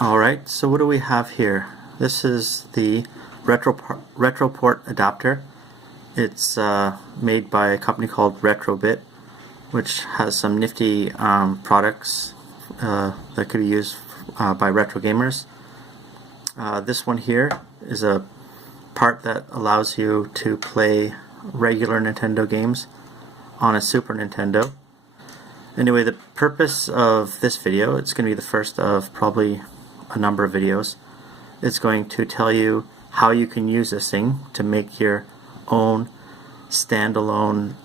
Alright, so what do we have here? This is the RetroPort adapter. It's made by a company called Retrobit, which has some nifty products that could be used by retro gamers. This one here is a part that allows you to play regular Nintendo games on a Super Nintendo. Anyway, the purpose of this video, it's going to be the first of probably a number of videos. It's going to tell you how you can use this thing to make your own standalone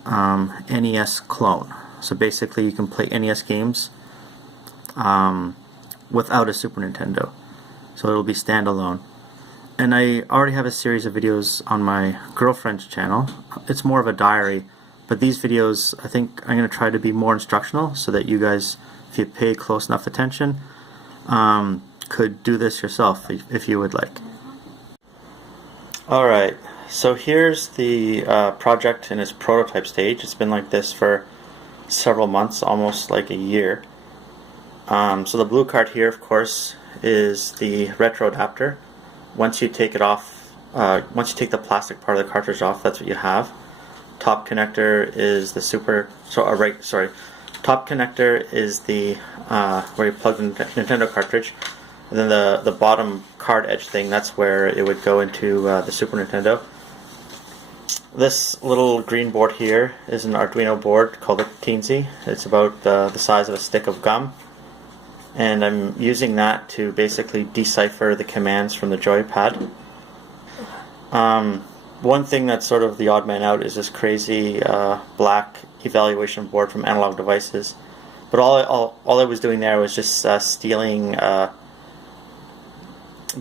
NES clone. So basically you can play NES games without a Super Nintendo. So it'll be standalone. And I already have a series of videos on my girlfriend's channel. It's more of a diary, but these videos I think I'm going to try to be more instructional so that you guys, if you pay close enough attention, could do this yourself if you would like. Alright, so here's the project in its prototype stage. It's been like this for several months, almost like a year. So the blue card here, of course, is the retro adapter. Once you take it off, once you take the plastic part of the cartridge off, that's what you have. Top connector is the top connector is the where you plug the Nintendo cartridge, and then the bottom card edge thing, that's where it would go into the Super Nintendo. This little green board here is an Arduino board called a Teensy. It's about the size of a stick of gum, and I'm using that to basically decipher the commands from the joypad. One thing that's sort of the odd man out is this crazy black evaluation board from Analog Devices. But all I was doing there was just stealing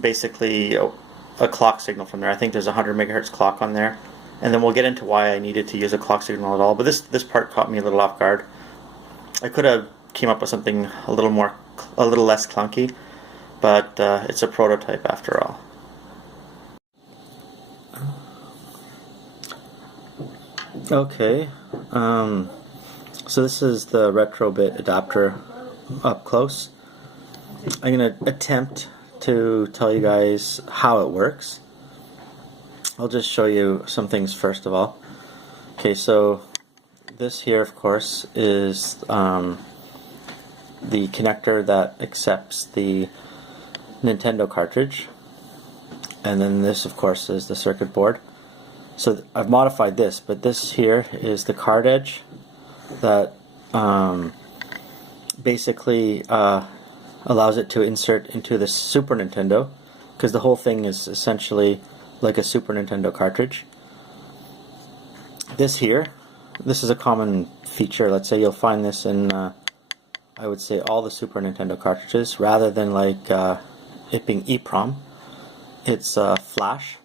basically a clock signal from there. I think there's a 100 megahertz clock on there, and then we'll get into why I needed to use a clock signal at all. But this part caught me a little off guard. I could have came up with something a little less clunky, but it's a prototype after all. Okay, so this is the Retrobit adapter up close. I'm going to attempt to tell you guys how it works. I'll just show you some things first of all. Okay, so this here, of course, is the connector that accepts the Nintendo cartridge, and then this, of course, is the circuit board. So I've modified this, but this here is the card edge that basically allows it to insert into the Super Nintendo, because the whole thing is essentially like a Super Nintendo cartridge. This here, this is a common feature. Let's say you'll find this in, I would say, all the Super Nintendo cartridges. Rather than like it being EEPROM, it's flash.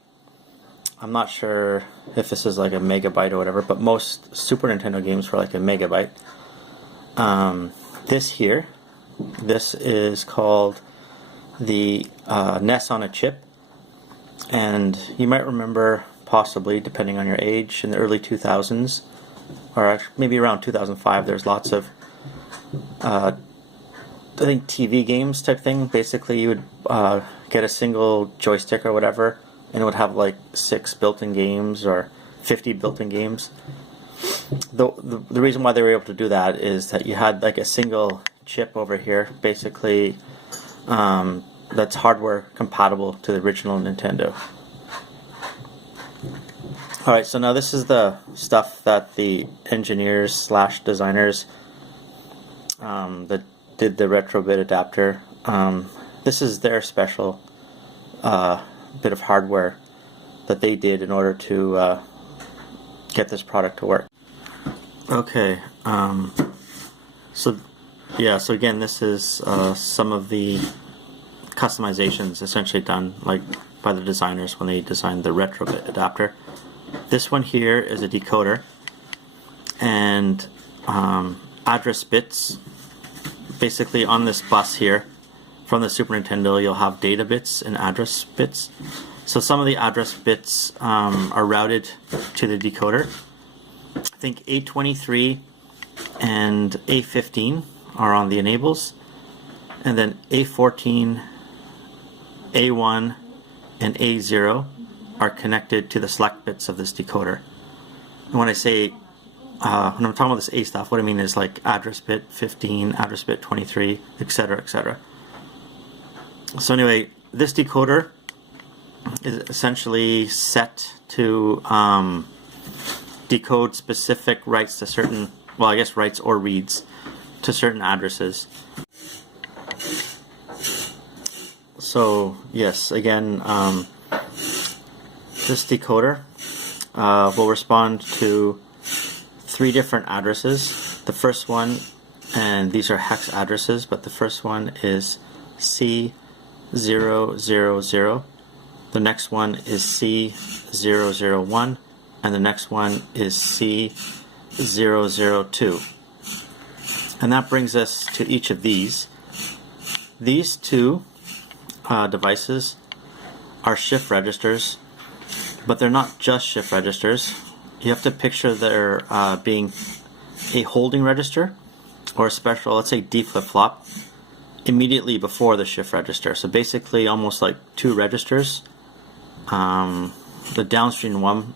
I'm not sure if this is like a megabyte or whatever, but most Super Nintendo games were like a megabyte. This here, this is called the NES on a chip, and you might remember, possibly, depending on your age, in the early 2000s, or maybe around 2005, there's lots of I think TV games type thing. Basically you would get a single joystick or whatever, and it would have like 6 built-in games or 50 built-in games. The reason why they were able to do that is that you had like a single chip over here, basically, that's hardware compatible to the original Nintendo. Alright, so now this is the stuff that the engineers slash designers that did the Retrobit adapter, this is their special bit of hardware that they did in order to get this product to work. Okay, so again, this is some of the customizations essentially done like by the designers when they designed the Retrobit adapter. This one here is a decoder, and address bits. Basically on this bus here from the Super Nintendo, you'll have data bits and address bits. So some of the address bits are routed to the decoder. I think A23 and A15 are on the enables, and then A14 A1 and A0 are connected to the select bits of this decoder. And when I say, when I'm talking about this A stuff, what I mean is like address bit 15, address bit 23, etc., etc. So anyway, this decoder is essentially set to decode specific writes to certain, well, I guess writes or reads to certain addresses. So yes, again, this decoder will respond to 3 different addresses. The first one, and these are hex addresses, but the first one is C000. The next one is C001, and the next one is C002. And that brings us to each of these. These 2 devices are shift registers, but they're not just shift registers. You have to picture there being a holding register or a special, let's say D flip-flop, immediately before the shift register. So basically almost like 2 registers. The downstream one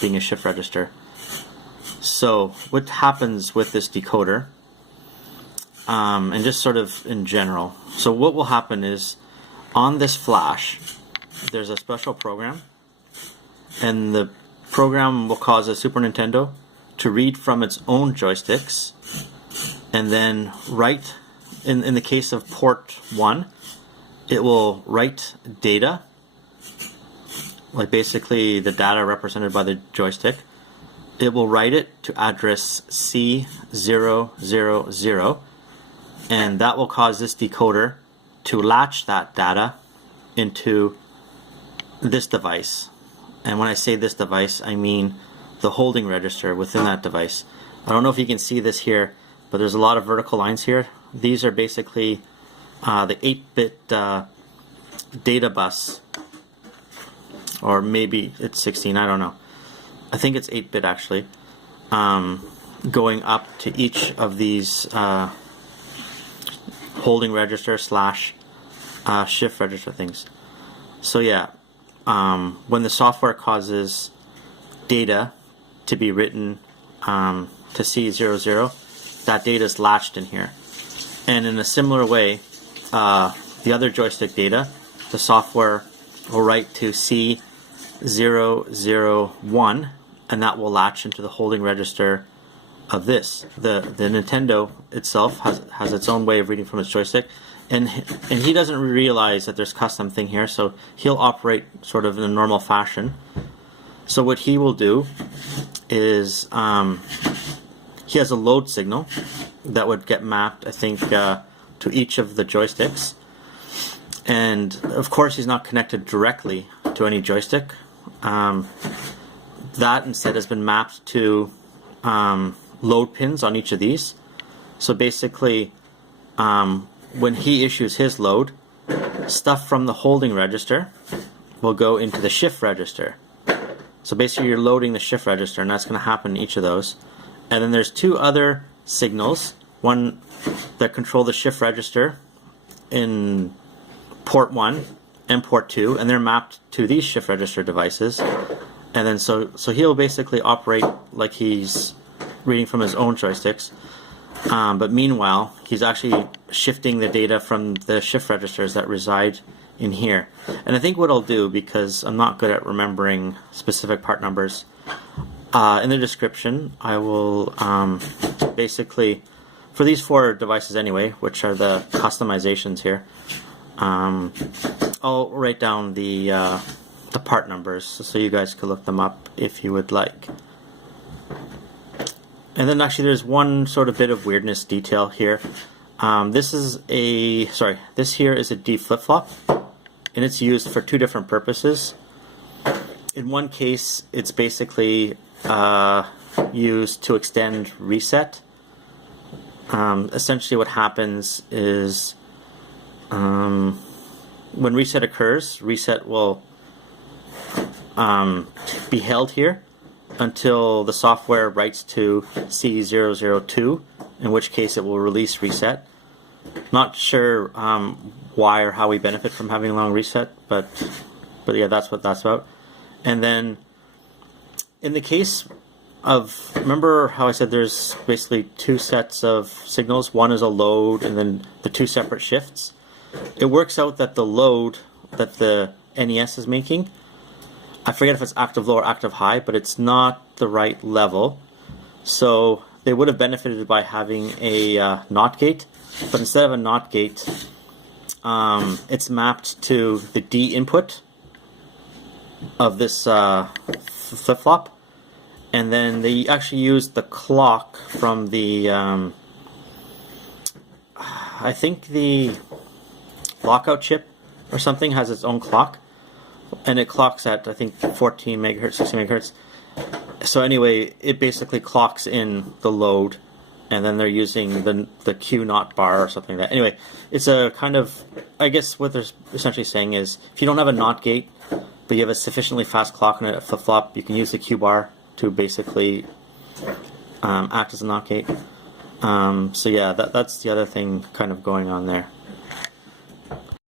being a shift register. So what happens with this decoder, and just sort of in general, so what will happen is on this flash there's a special program, and the program will cause a Super Nintendo to read from its own joysticks and then write, in the case of port 1, it will write data, like basically the data represented by the joystick. It will write it to address C000, and that will cause this decoder to latch that data into this device. And when I say this device, I mean the holding register within that device. I don't know if you can see this here, but there's a lot of vertical lines here. These are basically the 8-bit data bus, or maybe it's 16, I don't know. I think it's 8-bit actually, going up to each of these holding register slash shift register things. So yeah, when the software causes data to be written to C00, that data is latched in here. And in a similar way, the other joystick data, the software will write to C001, and that will latch into the holding register of this. The Nintendo itself has its own way of reading from its joystick, and he doesn't realize that there's custom thing here, so he'll operate sort of in a normal fashion. So what he will do is he has a load signal that would get mapped, I think, to each of the joysticks, and of course he's not connected directly to any joystick. That instead has been mapped to load pins on each of these. So basically, when he issues his load, stuff from the holding register will go into the shift register. So basically you're loading the shift register, and that's going to happen in each of those. And then there's 2 other signals, one that control the shift register in port 1 and port 2, and they're mapped to these shift register devices. And then so he'll basically operate like he's reading from his own joysticks, but meanwhile he's actually shifting the data from the shift registers that reside in here. And I think what I'll do, because I'm not good at remembering specific part numbers, in the description I will basically, for these 4 devices anyway, which are the customizations here, I'll write down the part numbers so you guys can look them up if you would like. And then actually there's one sort of bit of weirdness detail here. This here is a D flip-flop, and it's used for 2 different purposes. In one case, it's basically used to extend reset. Essentially what happens is when reset occurs, reset will be held here until the software writes to C002, in which case it will release reset. Not sure why or how we benefit from having a long reset, but yeah, that's what that's about. And then in the case of, remember how I said there's basically two sets of signals? One is a load and then the two separate shifts. It works out that the load that the NES is making, I forget if it's active low or active high, but it's not the right level. So they would have benefited by having a NOT gate, but instead of a NOT gate, it's mapped to the D input of this flip-flop, and then they actually used the clock from the I think the lockout chip or something has its own clock, and it clocks at, I think, 14 megahertz, 16 megahertz. So anyway, it basically clocks in the load, and then they're using the Q naught bar or something like that. Anyway, it's a kind of, I guess what they're essentially saying is, if you don't have a NOT gate, but you have a sufficiently fast clock on a flip-flop, you can use the Q bar to basically act as a NOT gate. So yeah, that's the other thing kind of going on there.